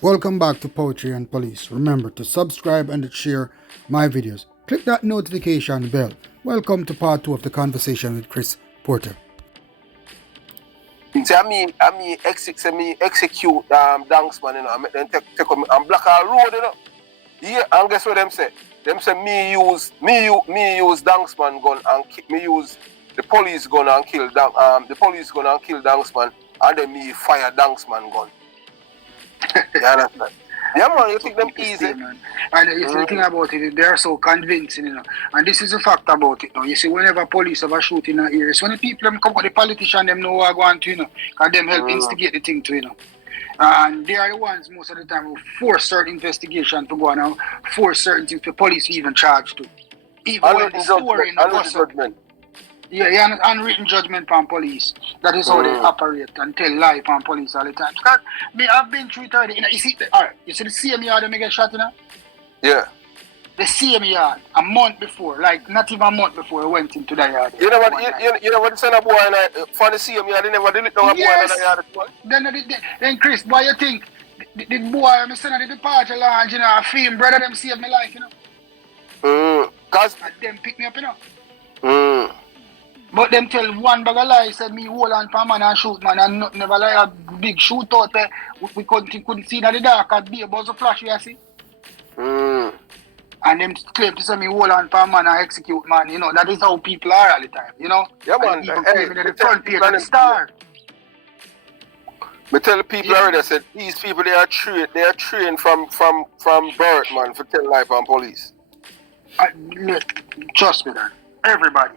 Welcome back to Poetry and Police. Remember to subscribe and to share my videos. Click that notification bell. Welcome to part 2 of the conversation with Chris Porter. I execute Danksman, you know, I make them take and block our road, you know. Yeah, and guess what them say? Them say me use Danksman gun and me use the police gun and kill Danksman, and then me fire Danksman gun. You understand? Yeah, man, you think them easy. Man. And you see the thing about it, they're so convincing, you know. And this is the fact about it now. You see, whenever police have a shoot in an area, so when the people them come out, the politician them know what going to, you know, because them help instigate the thing to, you know. And they are the ones most of the time who force certain investigation to go on and force certain things for police to even charge to. Even when the story in the gossip. Yeah, unwritten judgment from police. That is how they operate and tell lie from police all the time. Because I've been through it already. You know, you see the same yard that me get shot in? Yeah. The same yard, a month before, like not even a month before I went into the yard. You know what? You know what? Send a boy for the same yard. They never did it. No, yes. Boy in the yard. Then Chris, boy, you think the boy I'm sending at the departure lounge, you know, I feel brother them save my life, you know. Cause and them pick me up, you know. But them tell one bag of lies, said me hold on for man and shoot man, and nothing never like a big shootout there. We couldn't see in the dark and be about to flash, you see. And them claim to say me hold on for man and execute man, you know. That is how people are all the time, you know. Yeah, man. People claiming the front page of the Star. Me tell the people already, I said these people they are trained from birth, man, for tell life on police. Trust me, man. Everybody.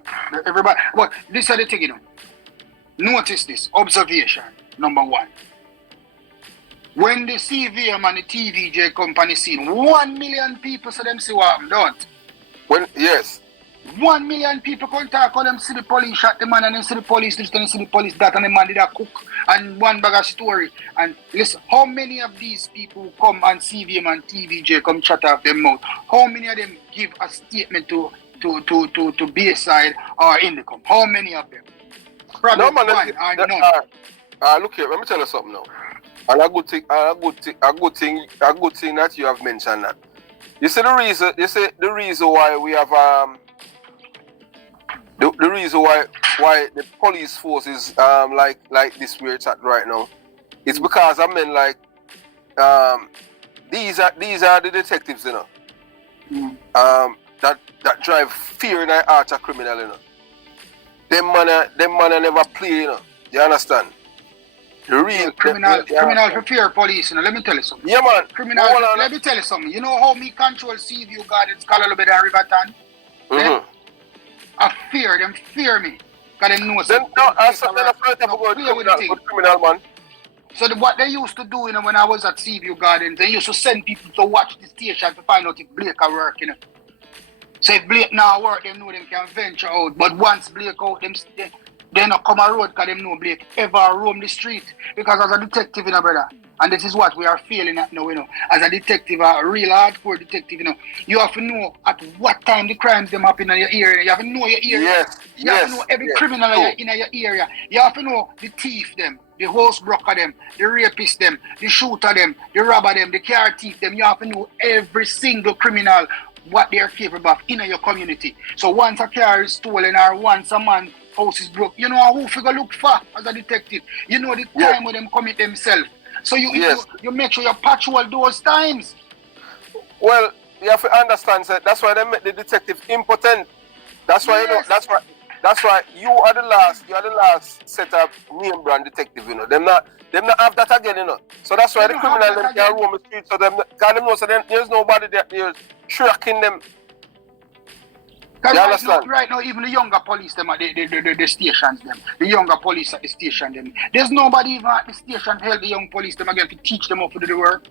But this is the thing, you know. Notice this. Observation. Number one. When the CVM and the TVJ company seen 1 million people say them see what I'm done. Yes. 1 million people contact them see the police shot the man and then see the police this and see the police that and the man did a cook and one bag of story. And listen, how many of these people come and CVM and TVJ come chat off their mouth? How many of them give a statement to Bayside or Indicom? How many of them? Probably no, man, one or none. Look here, let me tell you something now. And a good thing that you have mentioned that. You see the reason why we have the reason why the police force is like this where it's at right now. It's because I mean like these are the detectives, you know. That drive fear in the heart of criminal, you know. Them man never play, you know. You understand? The real criminal for fear police, you know. Let me tell you something. Yeah, man. Criminal. Let me tell you something. You know how me control Seaview Gardens, Callalubed and Riverton? I fear them. Fear me. Because they know something. Criminal man. So what they used to do, you know, when I was at Seaview Gardens, they used to send people to watch the station to find out if Blake are working. You know? So if Blake now work, they know them can venture out. But once Blake out, they not come a road because they know Blake ever roam the street. Because as a detective, you know, brother, and this is what we are feeling at now, you know, as a detective, a real hardcore detective, you know, you have to know at what time the crimes them happen in your area. You have to know your area. Yes. You have to know every criminal in your area. You have to know the thief them, the horse broker them, the rapist them, the shooter them, the robber them, the car thief them. You have to know every single criminal what they are capable of in your community. So once a car is stolen or once a man house is broke, you know who figure look for as a detective. You know the time when them commit themselves. So you make sure you patrol those times. Well, you have to understand that that's why they make the detective impotent. That's why you know that's why you are the last set of name brand detective, you know. Them not have that again, you know. So that's why the criminal them can roam the streets, so them know so there's nobody there's tracking them. Right now, even the younger police them at the stations them, the younger police at the station them. There's nobody even at the station to help the young police them again to teach them how to do the work.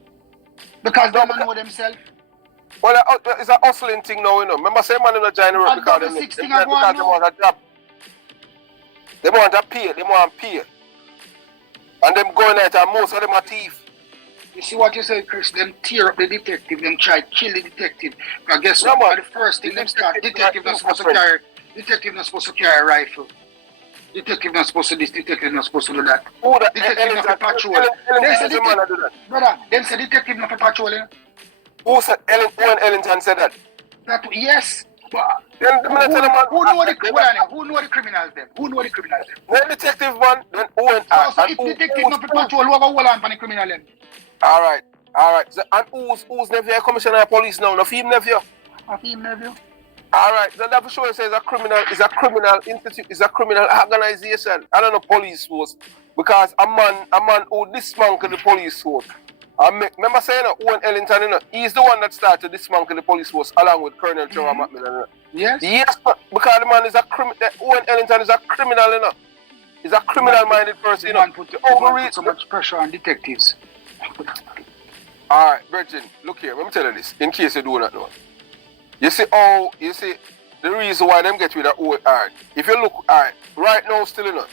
Because they don't know themselves. Well, it's a hustling thing now, you know. Remember, say man in the giant work because they want a job. They want to pay. And them going out and most of them are thieves. You see what you said, Chris? Them tear up the detective, them try to kill the detective. Because guess what? The first thing them start, detective not supposed to carry a rifle. Detective not supposed to this, detective not supposed to do that. Who that? Detective not for patrol. Ellington is the man that do that. Brother, them say detective not for patrolling. Who said when Ellington said that? Yes. But Then the man tell the man. who know the criminals them? Who know the criminals them? Then detective man, then Owen. So if detective not for patrol, who have a hold on for the criminal them? Alright. So, and who's nephew commissioner of police now? No him nephew. Of him nephew. Alright, so that for sure says a criminal institute, is a criminal organization. I don't know police force. Because a man who dismantled the police force. Remember saying Owen Ellington, you know, he's the one that started to dismantle the police force along with Colonel Trevor Macmillan. Yes. Yes, because the man is a criminal. Owen Ellington is a criminal, you know. He's a criminal-minded person, you know. Put so much pressure on detectives. Alright, Virgin, look here, let me tell you this, in case you do not know. You see the reason why them get rid of Owen, alright. If you look, alright, right now still, you know.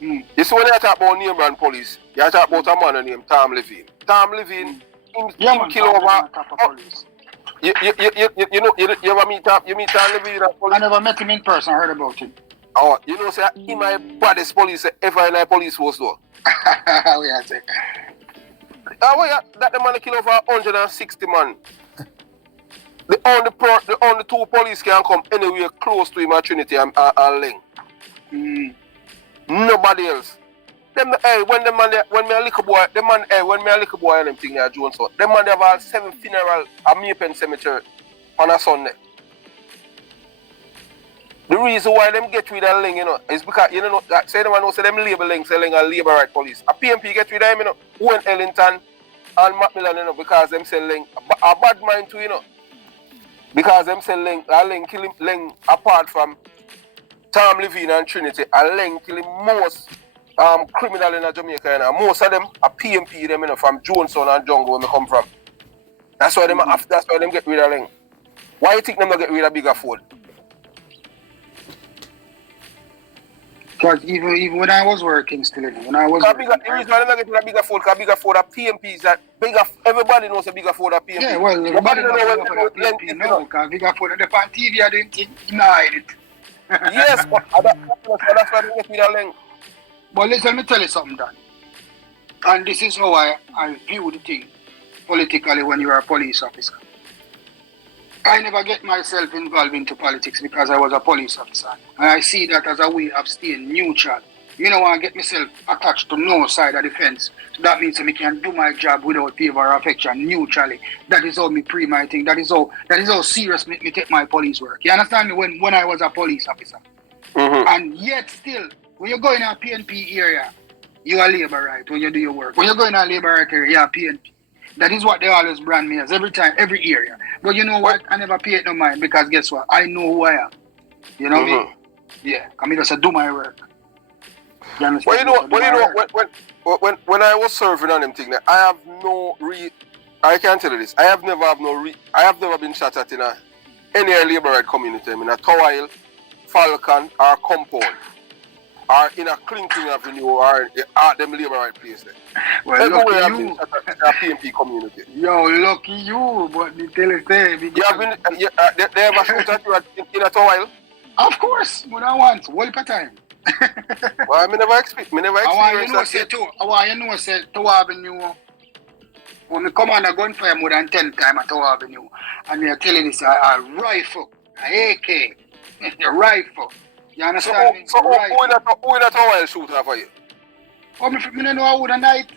You see when you talk about name brand police, you talk about a man named Tom Levine. Tom Levine, him kill over. You ever meet Tom Levine at police? I never met him in person, I heard about him. Oh, you know, say he my baddest police ever in a police force though. How you say? That the man kill over 160 man. The only two police can come anywhere close to him at Trinity and Ling. Nobody else. Them when me a little boy and them thing there Jones out. Them man they have all 7 funeral at Maypen Cemetery on a Sunday. The reason why them get rid of Ling, you know, is because you know say them know say them label Ling selling a labor right police. A PMP get rid of him, you know, Owen Ellington and Macmillan, you know, because them say Ling a bad mind too, you know. Because them say Ling kill him Ling apart from Tom Levine and Trinity, and Ling kill him most criminal in Jamaica, you know. Most of them are PMP them, you know, from Jonestown and Jungle where they come from. That's why them get rid of Ling. Why you think them not get rid of Bigger Ford? Because even when I was working still, when I was working, the reason why they get rid of Bigger Ford, because Bigger Ford are PMPs that everybody knows a Bigger Ford are PMP. yeah, well, everybody knows about PMP now, because Bigger Ford are on TV, I didn't think he hide it. Yes, but that's why they get rid of Ling. But let me tell you something, Dan. And this is how I view the thing politically when you're a police officer. I never get myself involved into politics because I was a police officer. And I see that as a way of staying neutral. You know, I get myself attached to no side of the fence. So that means I can do my job without favor or affection, neutrally. That is how me pre my thing. That is how serious me take my police work. You understand me? When I was a police officer. And yet still, when you go in a PNP area, you are labor right when you do your work. When you go in a labor right area, you are PNP. That is what they always brand me as every time, every area. But you know what? I never pay it no mind because guess what? I know who I am. You know me? Yeah. I mean, just do my work. You understand? When I was serving on them thing, I have I can't tell you this. I have never been shot at in any labor right community. In a Towile, Falcon, or Compound, or in a Clinking Avenue, or at them labor right place there. Well, everywhere I've lucky been shot at in a PMP community. Yo, lucky you, but the tell us there. You have been, they ever shoot at you in a Towile? Of course, but I want one per time. Well, I never experienced that. I want you know, say, Tower Avenue, when we come on a gunfire more than 10 times at Tower Avenue, and they are telling this a rifle, a AK, a rifle. You understand me? So who in a Towile shoot for you? Oh, I don't know how would a night.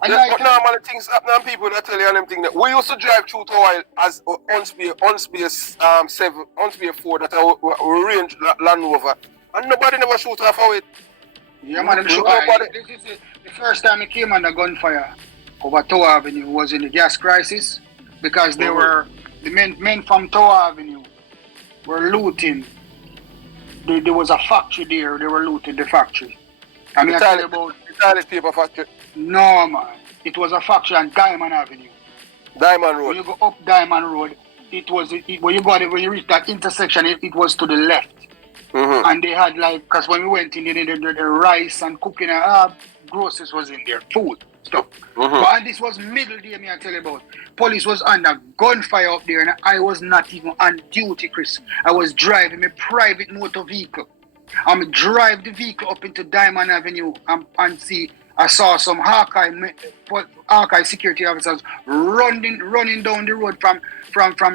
But normally things happen and people that tell you them thing that we used to drive through Towile as on-space 4 that we range Land Rover. And nobody never shoot off of it. Yeah, man, this is the first time I came under gunfire over Tower Avenue was in the gas crisis because they were the men from Tower Avenue were looting. There was a factory there. They were looting the factory. I mean, I tell you about the toilet paper factory. No, man, it was a factory on Diamond Avenue. Diamond Road. When you go up Diamond Road, when you reach that intersection, it was to the left. And they had because when we went in, the rice and cooking and groceries was in there, food stuff. But and this was middle day, me I tell you about. Police was under gunfire up there, and I was not even on duty, Chris. I was driving my private motor vehicle. I'm drive the vehicle up into Diamond Avenue and see I saw some Hawkeye security officers running down the road from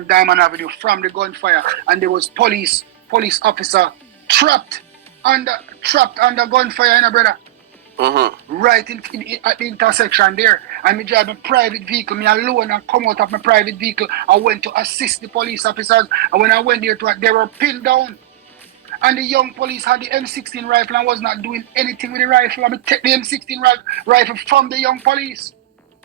Diamond Avenue from the gunfire, and there was police officer trapped under gunfire, you know, brother. Right at the intersection there. And me drive my private vehicle, me alone, and come out of my private vehicle. I went to assist the police officers, and when I went there, they were pinned down. And the young police had the M16 rifle and was not doing anything with the rifle. I take the M16 rifle from the young police.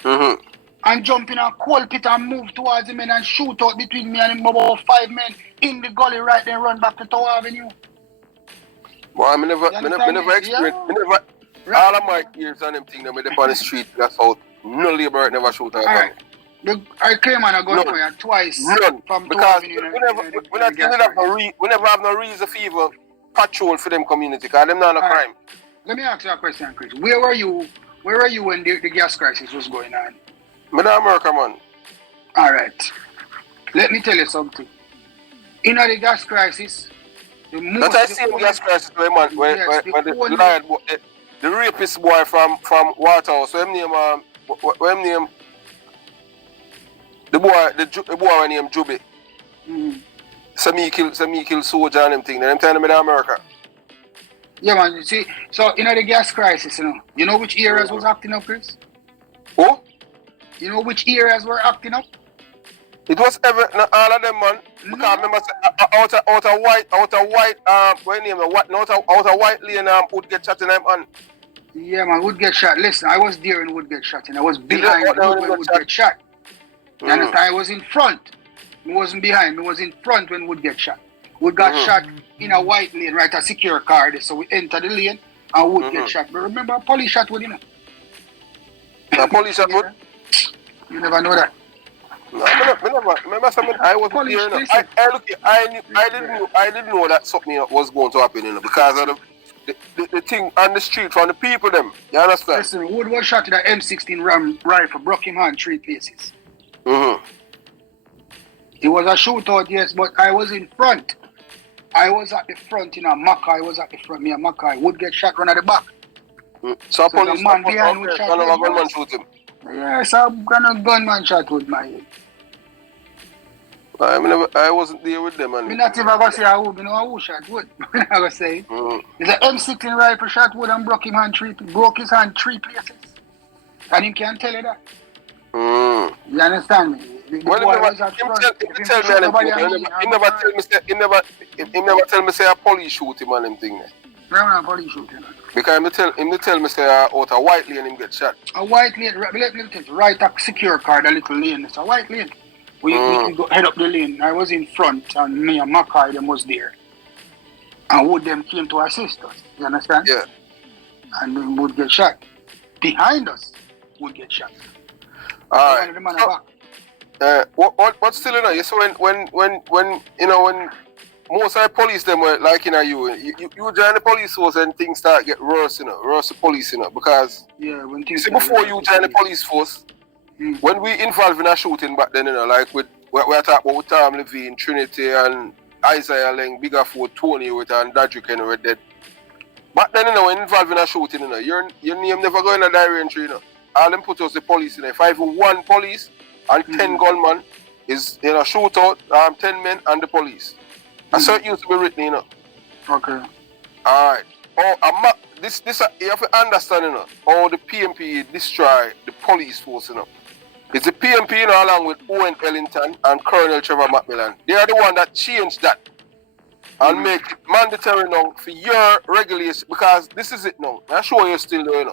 And jump in a coal pit and move towards the men and shoot out between me and him, about 5 men in the gully right there, run back to Tower Avenue. Well, I never experienced, all of my years on them things, them on the street, that's how no labor never shoot at right. I came on a gunfire twice. None. From because we never have no reason for even patrol for them community, because them not a crime. Let me ask you a question, Chris. Where were you when the gas crisis was going on? I'm in America, man. Alright. Let me tell you something. In the gas crisis, the gas crisis, man, when the rapist boy from Waterhouse, so him name the boy named Juby. So me kill soldier and them thing. Them time in America. Yeah, man. You see, so in the gas crisis, you know which areas was acting up, Chris? Who? You know which areas were acting up? It was all of them, man. Because remember, out of white, lane, would get shot in them, man. Yeah, man, would get shot. Listen, I was there and would get shot, and I was behind when would get shot. You understand? I was in front. I wasn't behind. I was in front when would get shot. Would got shot in a white lane, right? A secure car. So we enter the lane and would get shot. But remember, police shot would, The police shot would? You never know that. No, remember something? I was there. I didn't know that something was going to happen, because of the thing on the street from the people them. You understand? Listen, Wood was shot with an M16 rifle, broke him hand 3 places. It was a shootout, yes, but I was in front. I was at the front in a Mackay. I was at the front, me and Mackay. Would get shot run at the back. So police man behind would shot a gunman shoot him. Yes, I'm gonna gunman shot with my head. I wasn't there with them. I'm not even going to say who shot Wood. I'm not going to say. It's an M16 rifle shot Wood and broke his hand 3 places. And him can't tell you that. You understand me? He never tell me say a police shoot him and them thing there. No, police shoot him. Because him tell me say out a white lane him get shot. A white lane, let me tell you, right a secure car, the little lane. It's a white lane. We go head up the lane. I was in front and me and Mackay them was there. And Wood them came to assist us. You understand? Yeah. And then Wood get shot. Behind us, Wood get shot. Alright. What still you so when most of the police them were like you join the police force and things start get worse, worse the police, because when things before you join the police force, when we involved in a shooting back then, like we talk about Tom Levine, Trinity and Isaiah Lang, Bigger Ford, Tony with and Dadrick and we're dead. Back then, when involved in a shooting, your name never go in a diary entry, All them put us the police in. If I have 1 police and 10 gunmen is shootout, 10 men and the police. That's how it used to be written, Okay. Alright. This you have to understand, how the PMP destroy the police force, It's the PMP, along with Owen Ellington and Colonel Trevor Macmillan. They are the one that changed that and make it mandatory now for your regulation, because this is it now. I'm sure you're still there,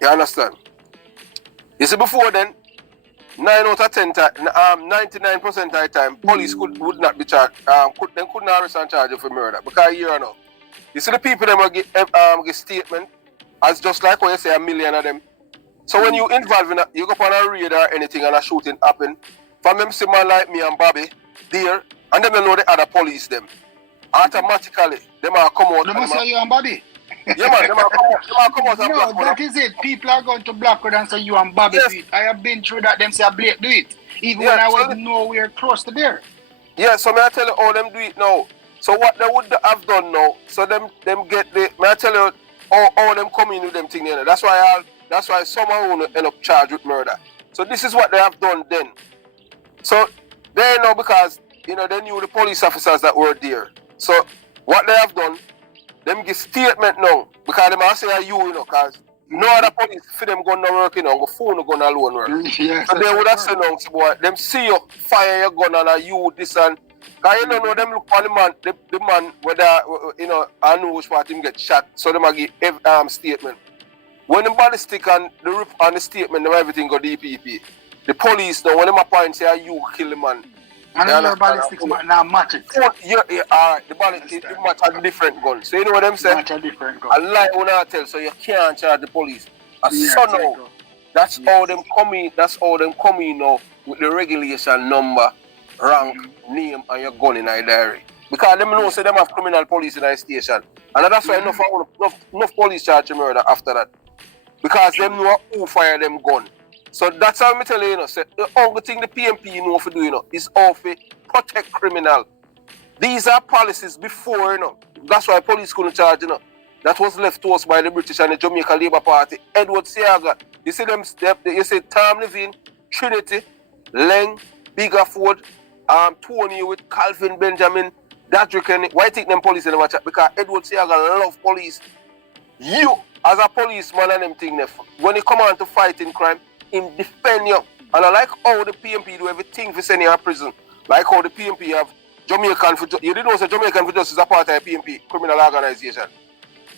You understand? You see, before then, 9 out of 10 time, 99% of the time, police would not be charged. Couldn't arrest and charge you for murder, because you know. You see, the people them will get statement as just like when you say 1 million of them. So when you involve in you go on a raid or anything and a shooting happen, from them see man like me and Bobby there, and them know the other police them. Automatically, they might come out. They must say you and Bobby. Yeah, man, they might come out and no, that is it. People are going to Blackwood and say you and Bobby do it. I have been through that. Them say Blake do it. Even when I was nowhere close to there. Yeah, so may I tell you how them do it now. So what they would have done now, so them get the, may I tell you, all them coming with them thing, you know. That's why someone will end up charged with murder. So this is what they have done then. So they know because, you know, they knew the police officers that were there. So what they have done, them give statement now, because they must say you know, because no other police for them gun not work, you know, go phone gun alone work. Yes, So they would have said no, so boy, them see you fire your gun and you this and because you don't know them look on the man, the man whether you know I know which part him get shot, so them give statement. When the ballistic and the rip on the statement, them everything go DPP. The police now when them appoint say you kill the man. And then your ballistics now match it. Yeah, alright, the ballistic it match a different gun. So you know what them say? Match a different gun. A lie when I tell, so you can't charge the police. So now, that's how them coming. That's how them coming now with the regulation number, rank, name, and your gun in a diary. Because them know say them have criminal police in a station, and that's why enough police charge the murder after that. Because them know who fire them gun. So that's how I tell you, you know, say the only thing the PMP know for do, you know, is how to protect criminal. These are policies before, you know. That's why police couldn't charge, you know. That was left to us by the British and the Jamaica Labour Party. Edward Seaga. You see them step, you see Tom Levine, Trinity, Leng, Biggerford, Tony with Calvin Benjamin, Dadrick, and why take them police in the match? Because Edward Seaga love police. You, as a policeman and them thing, when you come on to fight in crime, him defend you. And I like how the PMP do everything for sending you to prison. Like how the PMP have Jamaican for Justice. You didn't know that Jamaican for Justice is a part of the PMP criminal organization.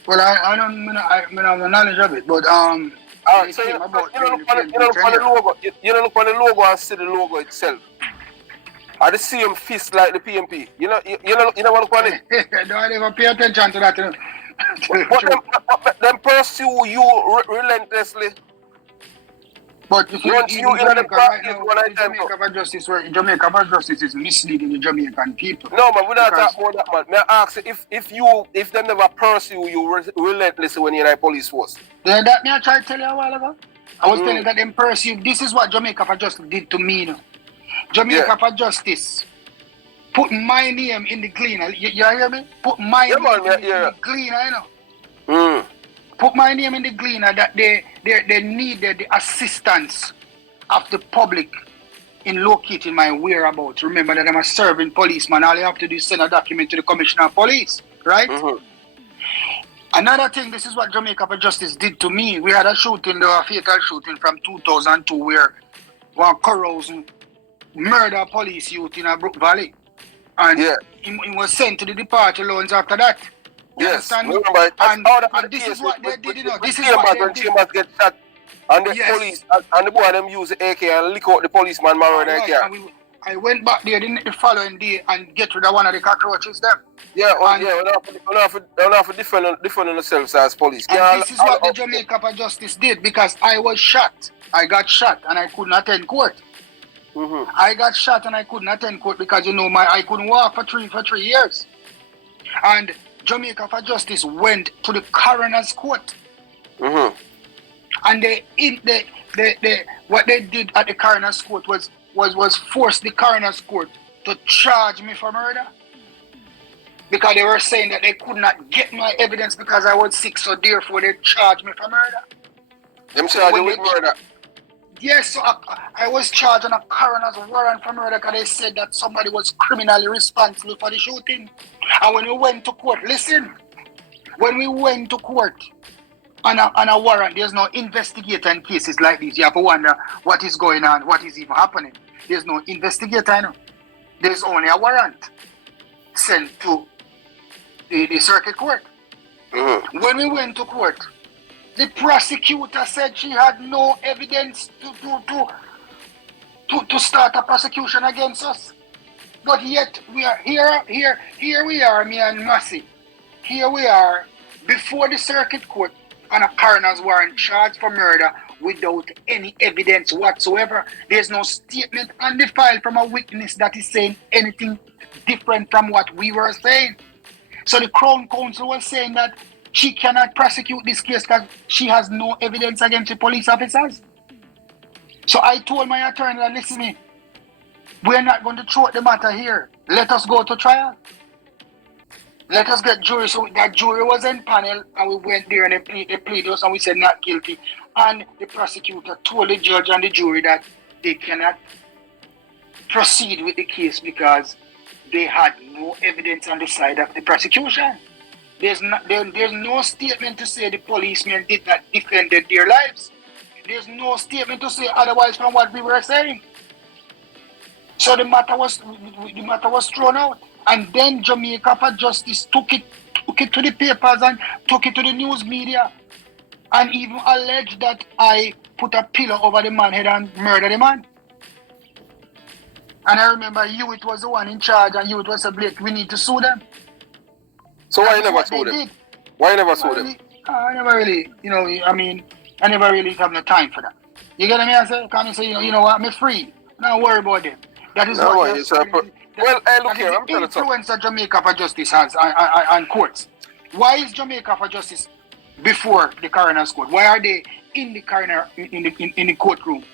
Well, I don't have the knowledge of it, but alright, so you don't look on the logo and see the logo itself. Are the same fist like the PMP? You know what look on it? Don't even pay attention to that. But them pursue you relentlessly. But you see, Once you in the practice, Jamaica for Justice is misleading the Jamaican people. No, man, we don't talk about that, man. May I ask if they never pursue you relentlessly when you're in the police force? Yeah, that me I tried to tell you a while ago. I was telling you that them pursue. This is what Jamaica for Justice did to me, you know. Jamaica for Justice put my name in the cleaner. You hear me? Put my name in the cleaner, you know. Put my name in the cleaner that they needed the assistance of the public in locating my whereabouts. Remember that I'm a serving policeman. All you have to do is send a document to the Commissioner of Police, right? Another thing, this is what Jamaica for Justice did to me. We had a shooting, a fatal shooting from 2002 where one corrosion murder police youth in a Brook Valley. And he was sent to the departure loans after that. Yes, remember, and this is what they did, you know. This is what they did. Chambers get shot, and the police, and the boy them use the AK and lick out the policeman man right there. I went back there the following day and get rid of one of the cockroaches there. Yeah, we're not for defending themselves as police. And this is what the Jamaica for Justice did, because I was shot. I got shot and I couldn't attend court. I got shot and I couldn't attend court because, you know, I couldn't walk for three years. And Jamaica for Justice went to the coroner's court, and what they did at the coroner's court was force the coroner's court to charge me for murder, because they were saying that they could not get my evidence because I was sick, so therefore they charged me for murder. Them charged you with murder? Yes, so I was charged on a coroner's warrant for murder because they said that somebody was criminally responsible for the shooting. And when we went to court, listen, when we went to court on a warrant, there's no investigator in cases like this. You have to wonder what is going on, what is even happening. There's no investigator, no. There's only a warrant sent to the circuit court. When we went to court, the prosecutor said she had no evidence to start a prosecution against us. But yet we are here we are, me and Massey. Here we are before the circuit court on a coroner's warrant charged for murder without any evidence whatsoever. There's no statement on the file from a witness that is saying anything different from what we were saying. So the Crown Counsel was saying that she cannot prosecute this case because she has no evidence against the police officers. So I told my attorney, listen to me, we're not going to throw the matter here. Let us go to trial. Let us get jury. So that jury was in panel, and we went there and they pleaded us, and we said not guilty. And the prosecutor told the judge and the jury that they cannot proceed with the case because they had no evidence on the side of the prosecution. There's no statement to say the policemen did not defend their lives. There's no statement to say otherwise from what we were saying. So the matter was thrown out. And then Jamaica for Justice took it to the papers and took it to the news media and even alleged that I put a pillow over the man's head and murdered the man. And I remember Hewitt was the one in charge, and Hewitt was a Blake, we need to sue them. So why you never sue them? Why you never sue them? I never really, I never really have no time for that. You get what I say? Come and say, you know what, I'm free. Don't worry about them. That is no, what well, look here, I'm telling you something. Influence that Jamaica for Justice has and courts. Why is Jamaica for Justice before the coroner's court? Why are they in the coroner in the courtroom,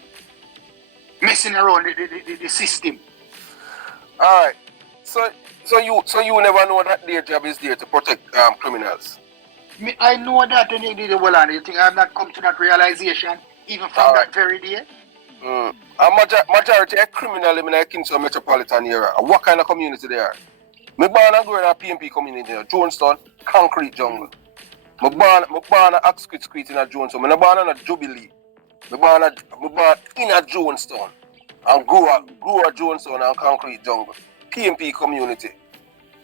messing around the system? All right. So you never know that their job is there to protect criminals. I know that, and they did well on it. You think I have not come to that realization even from that very day? A majority of criminals in the Kingston metropolitan area. What kind of community they are? I born and grow in a PMP community, Jonestown, concrete jungle. I born at Oxford Street in a Jonestown. I born in a Jubilee. I born in a Jonestown and grew up Jonestown and concrete jungle. PMP community.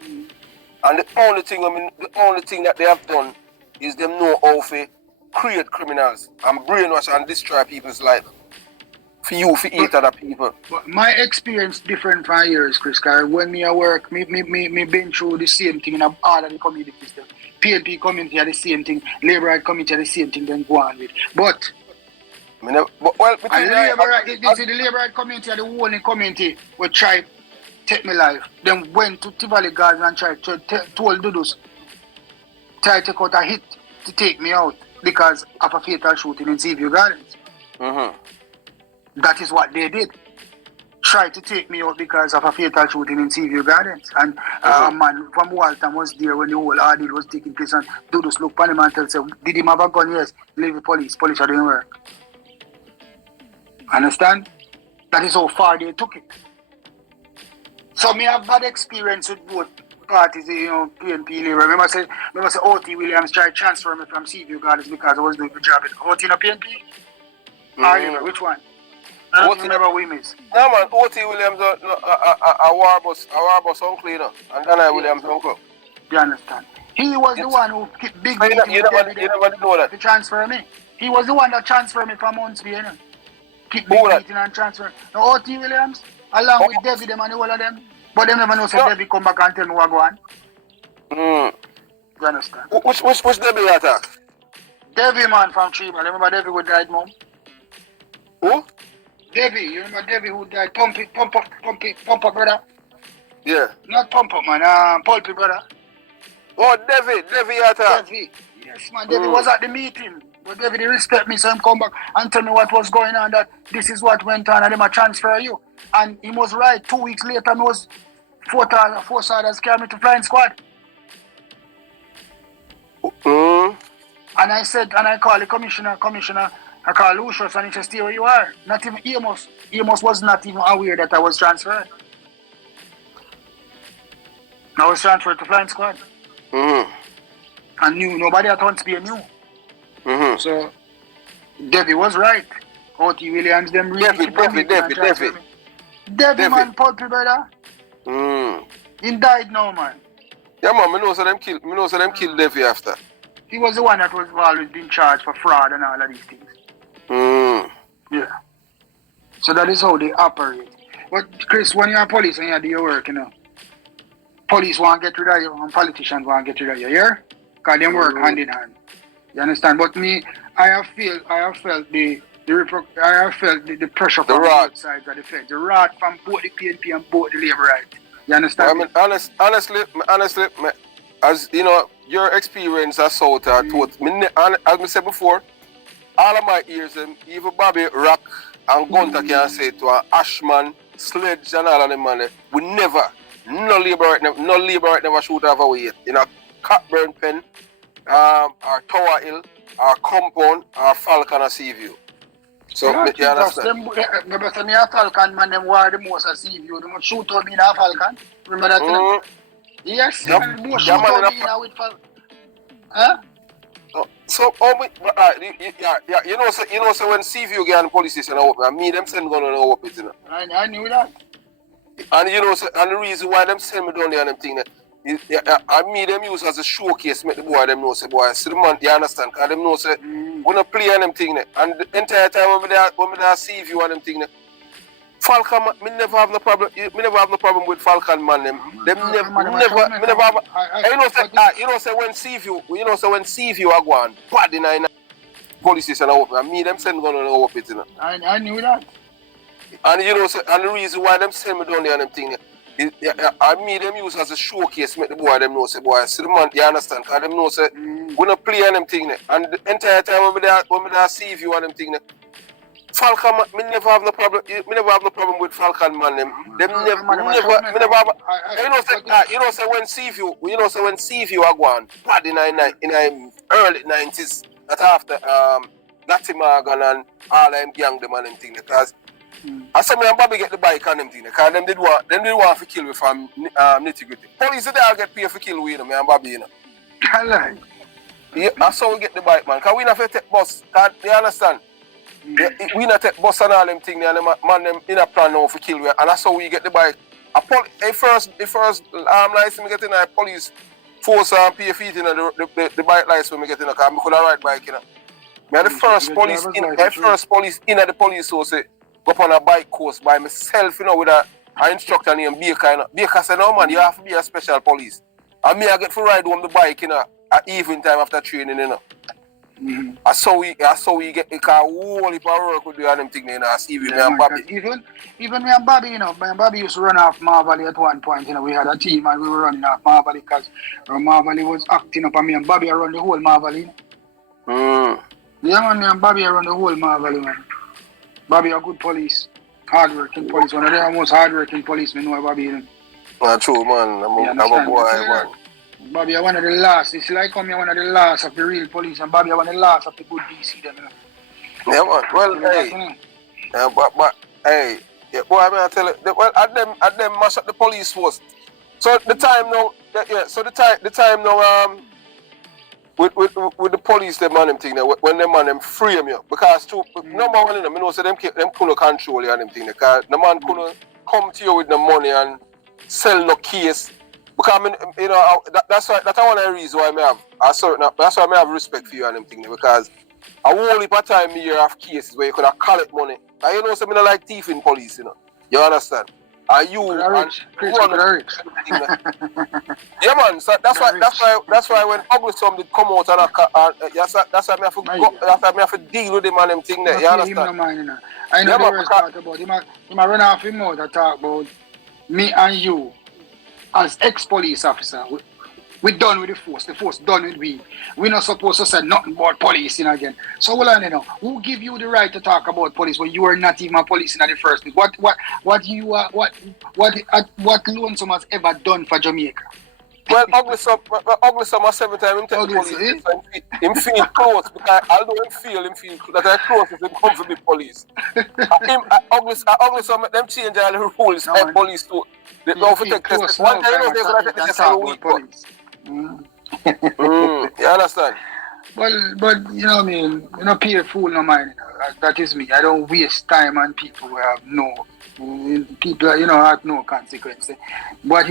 And the only thing that they have done is them know how to create criminals and brainwash and destroy people's life. For eat other people. But my experience different from yours, Chris. Cause when me at work, me been through the same thing in all of the communities. The PLP community are the same thing, Labour community are the same thing. Then go on with. But the Labour community are the only community which try to take my life. Then went to Tivoli Gardens and tried to told Dudus try to cut a hit to take me out because of a fatal shooting in Tivoli Gardens. That is what they did. Try to take me out because of a fatal shooting in Tivoli Gardens. And a man from Walton was there when the whole ordeal was taking place. And Dudus looked at him and said, did he have a gun? Yes. Leave the police. Police are doing work. Understand? That is how far they took it. So me have bad experience with both parties, PNP, Labour. Remember say O.T. Williams tried to transfer me from Tivoli Gardens because I was doing the job at O.T. in a PNP? Or Labour, which one? I don't remember we miss. No man, O.T. Williams a war bus uncle, and Daniel Williams uncle. You understand? He was the one who kept big meeting you never know that. to transfer me. He was the one that transferred me from Mounsby, Keep big meeting and transfer. Now O.T. Williams, along with David them and all of them, but they never know say David come back and tell me what go on. You understand? Which David attack? David man from Chiba. Remember David who died, mom? Who? Davy, you remember Davy who died? Pump up, brother. Yeah. Not pump up, man. Pulpy, brother. Oh, Davy attack. Davy. Yes, man. Davy was at the meeting. But Davy, they respect me, so him come back and tell me what was going on, that this is what went on, and they might transfer you. And he was right. 2 weeks later, me was four sergeants carry me to flying squad. And I said, and I called the commissioner, I called Lucius, and he said, stay where you are. Not even Amos. Amos was not even aware that I was transferred. I was transferred to flying squad. And nobody at once be knew. So, Debbie was right. O.T. Williams, them really Debbie, man, Pulpy, brother. He died now, man. Yeah, man, I know so them kill Debbie after. He was the one that was always being charged for fraud and all of these things. Yeah. So that is how they operate. But Chris, when you're police and you do your work, police want to get rid of you and politicians want to get rid of you, yeah? Because they work hand in hand. You understand? But me, I have felt the pressure from both sides of the fence. The rod from both the PNP and both the Labour right. You understand? I mean, honestly, as you know, your experience has sort of as I said before, all of my ears, even Bobby Rock and Gunter can say to an Ashman, Sledge and all of them, man, we never no labor never shoot off away yet. In a Cockburn Pen, or Tower Hill, or Compound, or Falcon or Seaview. So, you understand? Remember, me a Falcon man, them were the most at Seaview. They must shoot out me in a Falcon. Remember that? Yes, yep. and the most shoot out me in a with Falcon. Huh? So, you know, so when Seaview get on the police station, and me, them send gun on the open, you know. I knew that. And you know, so, and the reason why them send me down there and them thing, I me them use as a showcase, make the boy them know, say, boy, see the man, you understand? Because them know, say, we not play on them thing, and the entire time when I see you and them thing, Falcon, me never have no problem. Me never have no problem with Falcon man. Them never have. You know, say when Seaview, when Seaview are going bad in a police station, and me them send gun on the open, you know. I knew that. And you know, so, and the reason why them send me down there and them thing, I me them use as a showcase, make the boy them know, say, boy, see the man, you understand? Because them know, say, we not play on them thing, and the entire time when I see you and them thing, Falcon, me never have no problem. Me never have no problem with Falcon man. Them never have. You know, say when Seaview are going bad in the early 90s, that after Natty Morgan and all them gang them and them thing, because I saw me and Bobby get the bike and them thing, because them did want to kill me from nitty-gritty. Police they all get paid for kill with me and Bobby, you know. Yeah, that's how we get the bike, man. Because we not have to take bus. You understand? We not take bus and all them things, and man them in a plan now for kill we, and that's how we get the bike. The first license me get in the police force and pay feet in the bike license when me get in, because I could ride bike, you know. Me the first police in the police force go up on a bike course by myself, you know, with an instructor named Baker, you know. Baker said, no man, you have to be a special police. And me I get to ride home the bike, you know, at evening time after training, you know. I saw we get the car whole heap of work with the them thing, you know, even me and Bobby. Even me and Bobby, you know, me and Bobby used to run off Marvally at one point, you know, we had a team and we were running off Marvally because Marvally was acting up, and me and Bobby around the whole Marvally. Yeah man, me and Bobby around the whole Marvally, man. Bobby a good police, hard-working police, one of the most hard-working policemen know Bobby, you know. True man, I'm a boy, man. Bobby are one of the last. It's like I'm one of the last of the real police, and Bobby are one of the last of the good DC, them, you know. Yeah, man. Well, hey. But hey, yeah, boy, I mean, I tell you, well, at them mash up the police force. So the time now, the time now, with the police, them man them thing, when them man them frame you, because number one, you know, so them couldn't control you and them thing, because the man couldn't come to you with the money and sell no case. Because I mean, you know, that's one of the reasons why that's why I have respect for you and them thing, because a whole heap of time me hear of cases where you could have collect money. And you know, so I don't like thief in police, you know. You understand? And you rich. Yeah man, so that's why when Ugly Some did come out and that's why I have to deal with him and them thing there. You understand? I know the worst part about him. He might run off him mouth and talk about me and you. As ex-police officer, we done with the force done with we. We're not supposed to say nothing about police, you know, again. So well, I know, who give you the right to talk about police when you are not even a police in the first place? What Lonesome has ever done for Jamaica? Well, Ugly Some 7 times him tell the police him feel close, because although him feel that I'm close if him come to be police. Ugly Some them change all the rules like police too. They don't take test. One time you know they're gonna take test every week. You understand? But you know what I mean, you know, pay a fool no mind. That is me. I don't waste time on people who have no people, you know, have no consequence. But